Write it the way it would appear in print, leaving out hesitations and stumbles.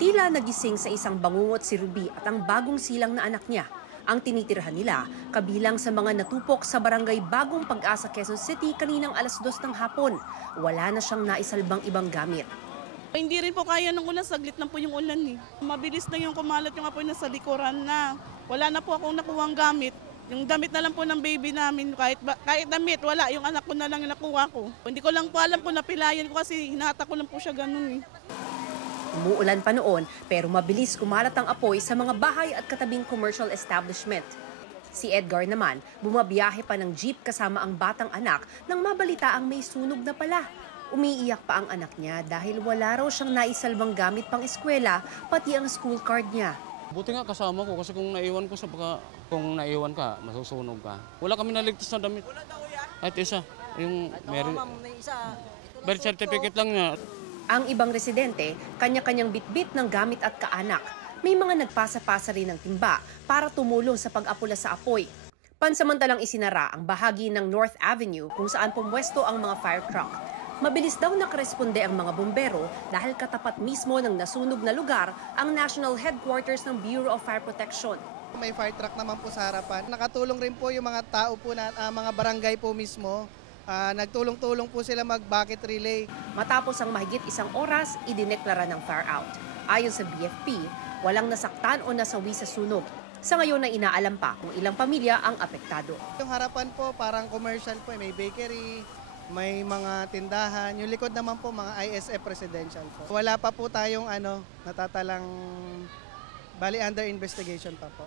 Tila nagising sa isang bangungot si Ruby at ang bagong silang na anak niya. Ang tinitirhan nila, kabilang sa mga natupok sa barangay Bagong Pag-asa, Quezon City kaninang alas 2 ng hapon. Wala na siyang naisalbang ibang gamit. Hindi rin po kaya ng ulan, saglit na po yung ulan eh. Mabilis na yung kumalat yung apoy na sa likuran na. Wala na po akong nakuhang gamit. Yung damit na lang po ng baby namin, kahit damit, wala. Yung anak ko na lang yung nakuha ko. Hindi ko lang po alam kung napilayan ko kasi hinata ko lang po siya ganun eh. Umuulan pa noon pero mabilis kumalat ang apoy sa mga bahay at katabing commercial establishment. Si Edgar naman, bumabiyahe pa ng jeep kasama ang batang anak nang mabalita ang may sunog na pala. Umiiyak pa ang anak niya dahil wala raw siyang naisalbang gamit pang eskwela, pati ang school card niya. Buti nga kasama ko kasi kung naiwan ko kung naiwan ka, masusunog ka. Wala kami naligtas na damit. At isa, yung birth certificate lang niya. Ang ibang residente, kanya-kanyang bitbit ng gamit at kaanak. May mga nagpasa-pasa rin ng timba para tumulong sa pag-apula sa apoy. Pansamantalang isinara ang bahagi ng North Avenue kung saan pumwesto ang mga fire truck. Mabilis daw nakaresponde ang mga bumbero dahil katapat mismo ng nasunog na lugar ang National Headquarters ng Bureau of Fire Protection. May fire truck naman po sa harapan. Nakatulong rin po yung mga tao po na mga barangay po mismo. Nagtulong-tulong po sila mag-bucket relay. Matapos ang mahigit 1 oras, idineklara ng fire out. Ayon sa BFP, walang nasaktan o nasawi sa sunog. Sa ngayon na inaalam pa kung ilang pamilya ang apektado. Yung harapan po parang commercial po, may bakery, may mga tindahan. Yung likod naman po mga ISF residential po. Wala pa po tayong natatalang bali under investigation pa po.